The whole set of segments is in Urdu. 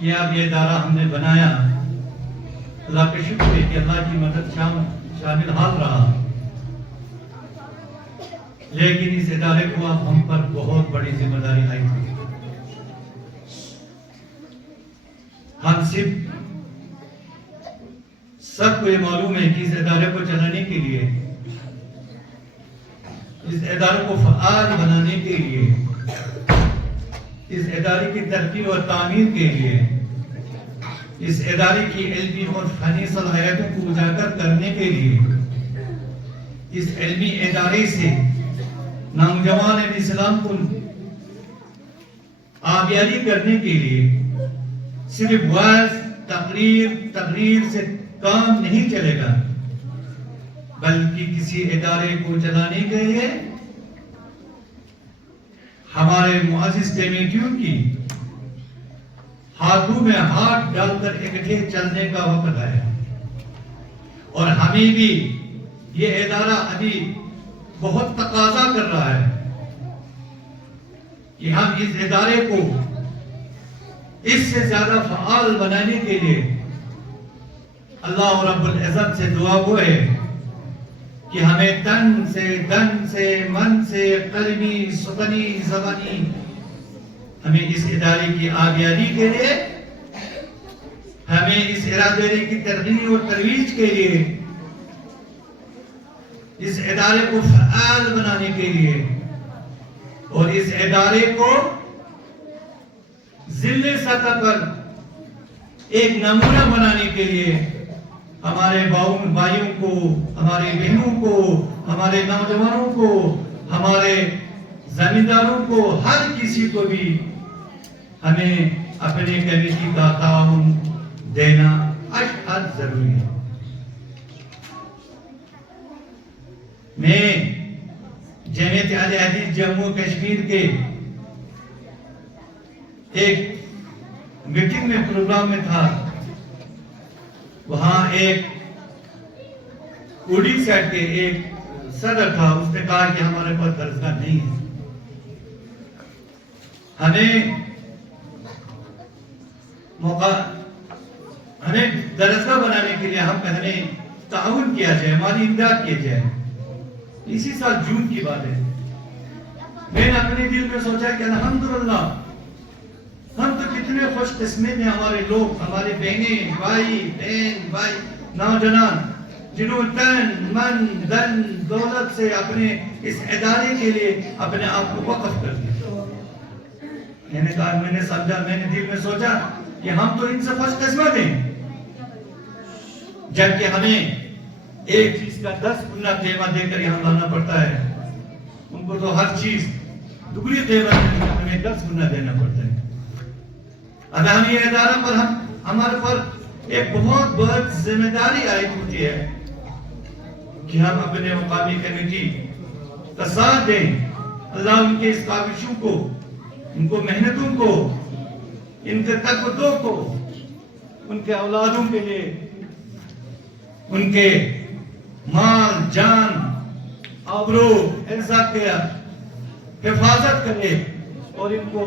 کہ اب یہ ادارہ ہم نے بنایا، اللہ کا شکر ہے کہ اللہ کی مدد شامل حال رہا، لیکن اس ادارے کو اب ہم پر بہت بڑی ذمہ داری آئی تھی۔ ہم سب کو یہ معلوم ہے کہ اس ادارے کو چلانے کے لیے، اس ادارے کو فعال بنانے کے لیے، اس ادارے کی ترقی اور تعمیر کے لیے، اس ادارے کی علمی اور فنی صلاحیتوں کو اجاگر کرنے کے لیے، اس علمی ادارے سے نوجوان اسلام کو آبیاری کرنے کے لیے صرف وعظ تقریر سے کام نہیں چلے گا، بلکہ کسی ادارے کو چلانے کے لیے ہمارے معزز کمیٹیوں کی ہاتھوں میں ہاتھ ڈال کر اکٹھے چلنے کا وقت ہے، اور ہمیں بھی یہ ادارہ ابھی بہت تقاضا کر رہا ہے کہ ہم اس ادارے کو اس سے زیادہ فعال بنانے کے لیے اللہ رب العزت سے دعا وہ ہے کہ ہمیں تن سے من سے قلبی سخنی زبانی ہمیں اس ادارے کی آبیاری کے لیے، ہمیں اس ادارے کی ترغیب اور ترویج کے لیے، اس ادارے کو فعال بنانے کے لیے اور اس ادارے کو ضلع سطح پر ایک نمونہ بنانے کے لیے ہمارے بھائیوں کو، ہماری بہنوں کو، ہمارے نوجوانوں کو، ہمارے زمینداروں کو، ہر کسی کو بھی ہمیں اپنے کمیٹی کا تعاون دینا اشد ضروری ہے۔ میں جامعہ اہل حدیث جموں کشمیر کے ایک میٹنگ میں پروگرام میں تھا، وہاں ایک اوڈی سیٹ کے ایک صدر تھا، اس نے کہا کہ ہمارے پاس درسگاہ نہیں ہے، ہمیں درسگاہ بنانے کے لیے ہمیں تعاون کیا جائے، ہماری امداد کیا جائے۔ اسی سال جون کی بات ہے، میں نے اپنے دل میں سوچا کہ الحمدللہ ہم تو کتنے خوش قسمت ہیں، ہمارے لوگ، ہمارے بہنیں، بھائی نوجوان جنہوں تن من دن دولت سے اپنے اس ادارے کے لیے اپنے آپ کو وقف کر دیا۔ میں نے کہا، میں نے سمجھا، میں نے دل میں سوچا کہ ہم تو ان سے خوش قسمت ہیں، جبکہ ہمیں ایک چیز کا 10 گنا قیمت دے کر یہاں لانا پڑتا ہے، ان کو تو ہر چیز دگنی قیمت دے کر ہمیں 10 گنا دینا پڑتا ہے۔ اب ہم یہ ادارہ پر ہمارے پر ایک بہت ذمہ داری عائد ہوتی ہے کہ ہم اپنے مقامی کمیٹی کا ساتھ دیں، اللہ ان کے اس کاوشوں کو، ان کو محنتوں کو، ان کے تقدوں کو، ان کے اولادوں کے لیے ان کے مال جان آبرو عزت کے حفاظت کرے، اور ان کو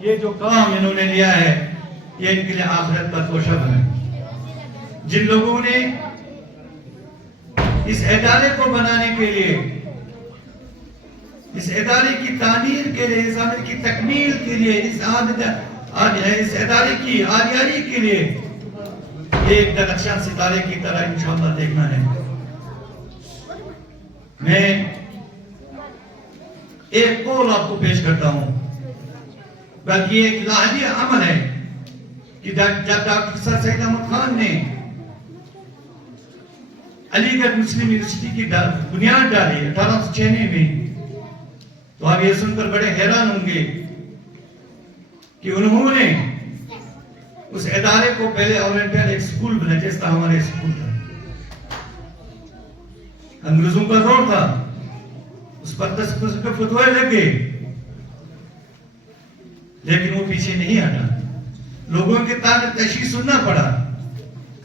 یہ جو کام انہوں نے لیا ہے یہ ان کے لیے آخرت کا توشہ بنے۔ جن لوگوں نے اس ادارے کو بنانے کے لیے، اس ادارے کی تعمیر کے لیے، اس ادارے کی تکمیل کے لیے، اس ادارے کی آبیاری کے لیے ایک درخشاں ستارے کی طرح انشاءاللہ دیکھنا ہے۔ میں ایک قول آپ کو پیش کرتا ہوں، بلکہ یہ ایک لاہلی عمل ہے کہ جب ڈاکٹر سر سید احمد خان نے علی گڑھ مسلم یونیورسٹی کی بنیاد ڈالی 1896 میں، تو آپ یہ سن کر بڑے حیران ہوں گے کہ انہوں نے اس ادارے کو پہلے اورینٹل ایک سکول بنا، جس طرح ہمارے سکول تھا، انگریزوں کا دور تھا، اس پر فتوے لگے، لیکن وہ پیچھے نہیں ہٹا، لوگوں کے تانے تشیح سننا پڑا،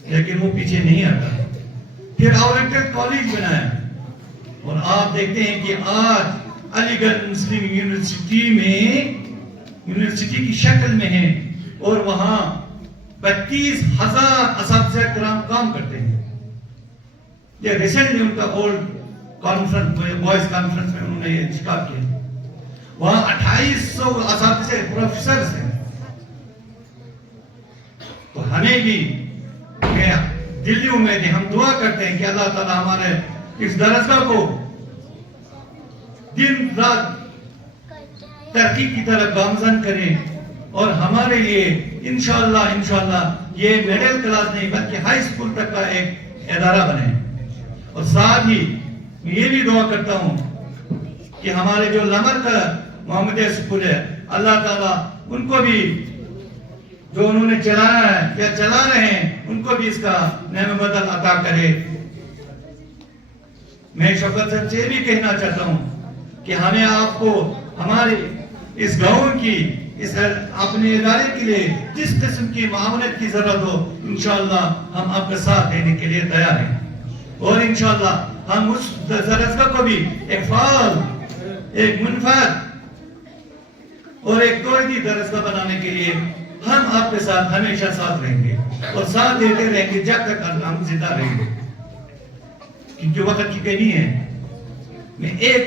لیکن وہ پیچھے نہیں ہٹا۔ پھر اورینٹل کالج بنایا، اور آپ دیکھتے ہیں کہ آج علی گڑھ مسلم یونیورسٹی میں، یونیورسٹی کی شکل میں ہے، اور وہاں 32,000 اساتذہ کرام کام کرتے ہیں. یہ ریسنٹلی ان کا اولڈ کانفرنس بوائز کانفرنس میں انہوں نے یہ ذکر کیا. وہاں 2800 اساتذہ پروفیسرز ہیں. تو ہمیں بھی دلی امید ہے, ہم دعا کرتے ہیں کہ اللہ تعالیٰ ہمارے اس درسگاہ کو دن رات ترقی کی طرف گامزن کریں اور ہمارے لیے انشاءاللہ یہ میڈل کلاس نہیں بلکہ ہائی اسکول تک کا ایک ادارہ بنے. اور ساتھ ہی میں یہ بھی دعا کرتا ہوں کہ ہمارے جو لمر کا محمد اسکول ہے, اللہ تعالیٰ ان کو بھی جو انہوں نے چلایا ہے یا چلا رہے ہیں ان کو بھی اس کا نعم بدل عطا کرے. میں شوکت صاحب سے یہ بھی کہنا چاہتا ہوں کہ ہمیں آپ کو ہمارے اس گاؤں کی اس اپنے ادارے کے لیے جس قسم کی معاونت کی ضرورت ہو انشاءاللہ ہم آپ کا ساتھ دینے کے لیے تیار ہیں. اور انشاءاللہ ہم اس درسگاہ کو بھی ایک فعال, ایک منفرد اور ایک توحیدی درسگاہ بنانے کے لیے ہم آپ کے ساتھ ہمیشہ ساتھ رہیں گے اور ساتھ دیتے رہیں گے جب تک ہم زندہ رہیں گے, کیونکہ وقت کی کمی ہے. میں ایک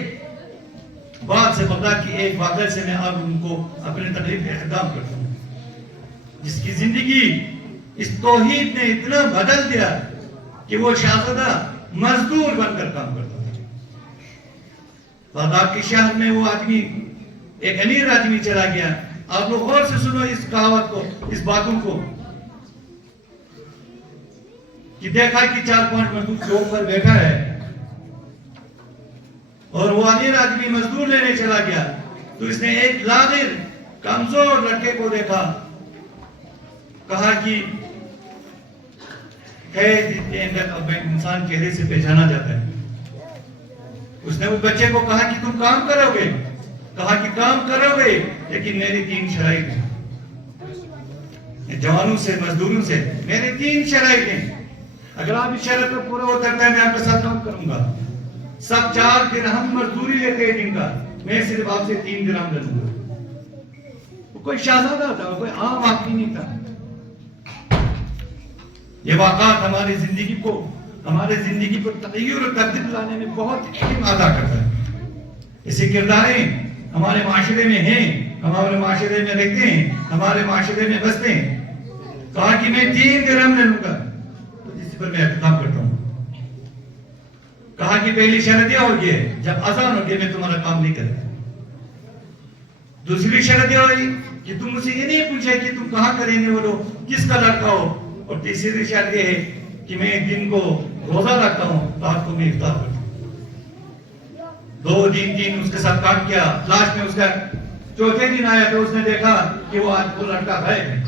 بات سے بتا کہ ایک واقعہ سے میں آپ ان کو اپنے تقریب کا اختتام کرتا ہوں, جس کی زندگی اس توحید نے اتنا بدل دیا کہ وہ شاہزادہ مزدور بن کر کام کرتا تھا. بغداد کے شہر میں وہ آدمی ایک امیر آدمی چلا گیا. آپ لوگ غور سے سنو اس کہاوت کو, اس باتوں کو, کہ دیکھا کہ 4-5 مزدور چوک پر بیٹھا ہے اور وہ امیر آدمی مزدور لینے چلا گیا تو اس نے ایک لاغر کمزور لڑکے کو دیکھا, کہا کہ انسان چہرے سے پہچانا جاتا ہے. اس نے اس بچے کو کہا کہ تم کام کرو گے, کہا کہ کام کرو گے لیکن میری 3 شرائط ہیں. جوانوں سے مزدوروں سے میرے 3 شرائط ہیں, اگر آپ اس شرط پر پورا اترتا ہے میں آپ کے ساتھ کام کروں گا. سب 4 درہم مزدوری لیتے ہیں دن کا, میں صرف آپ سے 3 درہم لوں گا. وہ کوئی شہزادہ تھا, وہ کوئی عام آدمی نہیں تھا. یہ واقعات ہماری زندگی پر تغیر اور تبدیل لانے میں بہت اہم ادا کرتا ہے. ایسے کرداریں ہمارے معاشرے میں ہیں, ہمارے معاشرے میں رہتے ہیں, ہمارے معاشرے میں بستے ہیں. کہا کہ میں 3 درہم لے لوں گا, تو جس پر میں اختتام کرتا ہوں. کہا کہ پہلی شرط یہ ہوگی جب اذان ہوگی میں تمہارا کام نہیں کرتا. دوسری شرط یہ ہوگی کہ تم مجھے یہ نہیں پوچھے کہ تم کہاں کا رہنے والے ہو, کس کا لڑکا ہو. اور تیسری شرط یہ ہے کہ میں دن کو روزہ رکھتا ہوں, رات کو میں افطار کرتا ہوں. 2 دن اس کے ساتھ کام کیا. لاسٹ میں اس کا 4تھے دن آیا تو اس نے دیکھا کہ وہ آج وہ لڑکا غائب ہے.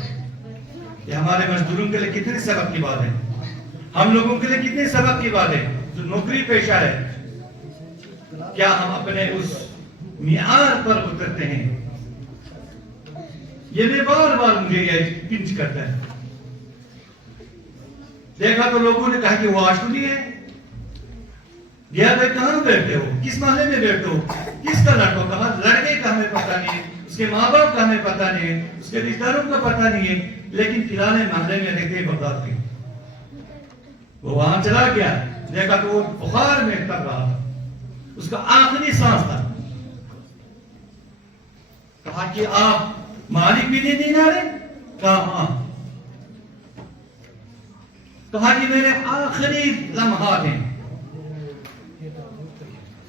یہ ہمارے مزدوروں کے لیے کتنے سبق کی بات ہے, ہم لوگوں کے لیے کتنے سبق کی بات ہے جو نوکری پیشہ ہے. کیا ہم اپنے اس معیار پر اترتے ہیں؟ یہ بھی بار بار مجھے یہ پنچ کرتا ہے. دیکھا تو لوگوں نے کہا کہ وہ آشوری ہے. گیا بھائی کہاں بیٹھتے ہو, کس محلے میں بیٹھتے ہو, کس کا لڑکا, کہا لڑکے کا ہمیں پتہ نہیں ہے, اس کے ماں باپ کا ہمیں پتہ نہیں ہے, اس کے رشتہ داروں کا پتہ نہیں ہے, لیکن فلانے محلے میں رہتے ہیں بغداد کے. وہ وہاں چلا گیا, دیکھا تو وہ بخار میں تب رہا تھا, اس کا آخری سانس تھا. کہا کہ آپ مالک بھی نہیں دینا رہے, کہا ہاں. کہا کہ میرے آخری لمحات ہیں,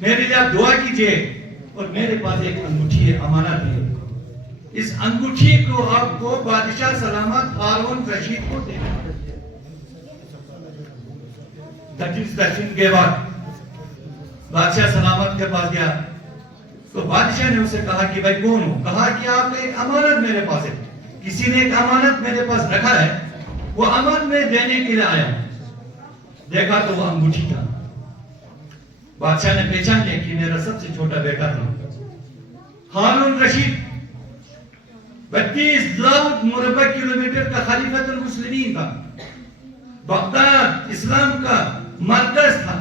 میرے لیے آپ دعا کیجئے, اور میرے پاس ایک انگوٹھی ہے, امانت ہے. اس انگوٹھی کو آپ کو بادشاہ سلامت ہارون رشید کو دینا. دن کے بعد بادشاہ سلامت کے پاس گیا تو بادشاہ نے اسے کہا کہ بھائی کون ہو. کہا کہ آپ ایک امانت میرے پاس ہے, کسی نے ایک امانت میرے پاس رکھا ہے, وہ امانت میں دینے کے لیے آیا. دیکھا تو وہ انگوٹھی تھا. بادشاہ نے پہچان لیا کہ میرا سب سے چھوٹا بیٹا تھا ہارون رشید. 32 لاکھ مربع کلومیٹر کا خلیفۃ المسلمین تھا. بغداد اسلام کا مرکز تھا,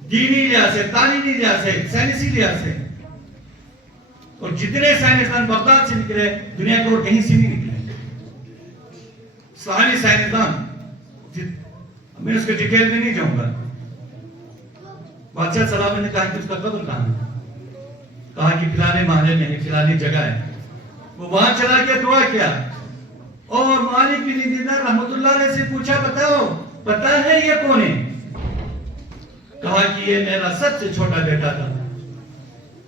دینی لحاظ سے, تعلیمی لحاظ سے, سائنسی لحاظ سے. اور جتنے سائنسدان بغداد سے نکلے دنیا کے اور کہیں سے نہیں نکلے. اسلامی سائنسدان، میں اس کے ڈیٹیل میں نہیں جاؤں گا، بادشاہ سلام نے کہا کہ اس کا قبر کہاں ہے؟ کہا کہ فلانے محلے میں فلانی جگہ ہے. وہ وہاں چلا گیا، دعا کیا، اور مالک بن دینار رحمت اللہ علیہ سے پوچھا بتاؤ پتا ہے یہ کون ہے؟ کہا کہ یہ میرا سب سے چھوٹا بیٹا تھا،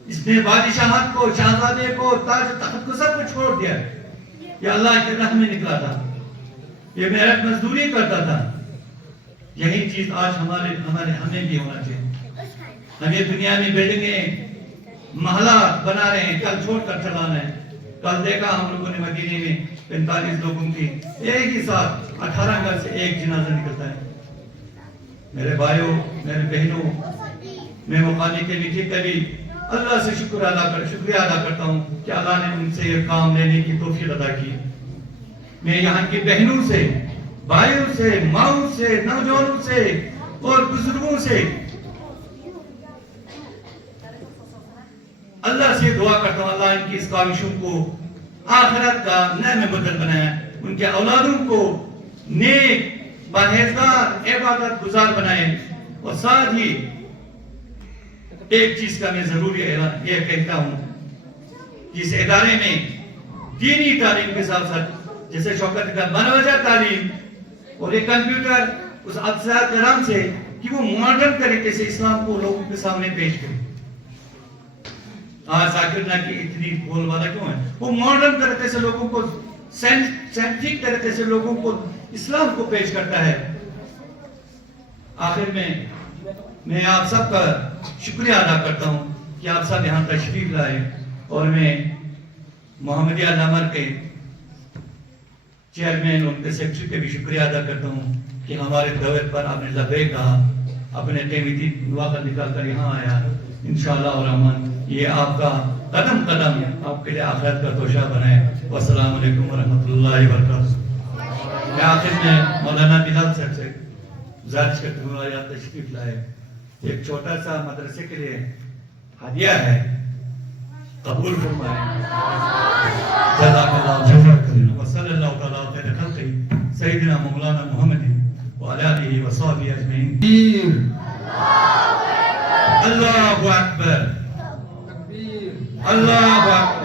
اس نے بادشاہت کو، شہزادے کو، تاج تخت کو سب کچھ چھوڑ دیا، یہ اللہ کے راہ میں نکلا تھا، یہ محنت مزدوری کرتا تھا. یہی چیز آج ہمیں بھی ہونا چاہیے. ہم یہ دنیا میں بلڈنگیں، محلات بنا رہے ہیں، کل چھوڑ کر چلانا ہے. کل دیکھا ہم لوگوں نے مدینے میں 45 لوگوں کی ایک ہی ساتھ 18 گھر سے ایک جنازہ نکلتا ہے. میرے بھائیوں، میرے بہنوں، میں مقامی کے میٹھے کبھی اللہ سے شکریہ ادا کرتا ہوں کہ اللہ نے ان سے یہ کام لینے کی توفیق عطا کی. میں یہاں کی بہنوں سے، بھائیوں سے، ماؤں سے، نوجوانوں سے اور بزرگوں سے اللہ سے دعا کرتا ہوں اللہ ان کی اس کاوشوں کو آخرت کا نعم بدل بنائے، ان کے اولادوں کو نیک، پرہیزگار، عبادت گزار بنائے. اور ساتھ ہی ایک چیز کا میں ضرور یہ کہتا ہوں کہ اس ادارے میں دینی تعلیم کے ساتھ ساتھ جیسے شوکت کا بنوجہ تعلیم اور ایک کمپیوٹر اس افسر کرام سے کہ وہ ماڈرن طریقے سے اسلام کو لوگوں کے سامنے پیش کرے. آج ذاکر نہ کی اتنی بول والا کیوں ہے؟ وہ ماڈرن طریقے سے لوگوں کو، سائنٹیفک طریقے سے لوگوں کو اسلام کو پیش کرتا ہے. آخر میں آپ سب کا شکریہ ادا کرتا ہوں کہ آپ سب یہاں تشریف لائے، اور میں محمدیہ نمر کے چیئرمین اور ان کے سیکرٹری کے بھی شکریہ ادا کرتا ہوں کہ ہمارے دعوت پر آپ نے لبیک کہا، اپنے قیمتی وقت نکال کر یہاں آیا. انشاءاللہ الرحمن یہ آپ کا قدم قدم آپ کے لیے آخرت کا توشہ بنائے. والسلام علیکم ورحمۃ اللہ وبرکاتہ. میں آخر میں مولانا بلال صاحب سے گزارش کرتا ہوں آیا تشریف لائے، ایک چھوٹا سا مدرسے کے لیے ہدیہ ہے، قبول فرمائے. جزاک اللہ خیر. وصلی اللہ تعالی خیر خلقہ سیدنا مولانا محمد وعلی آلہ وصحبہ اجمعین. اللہ اکبر، اللہ اکبر.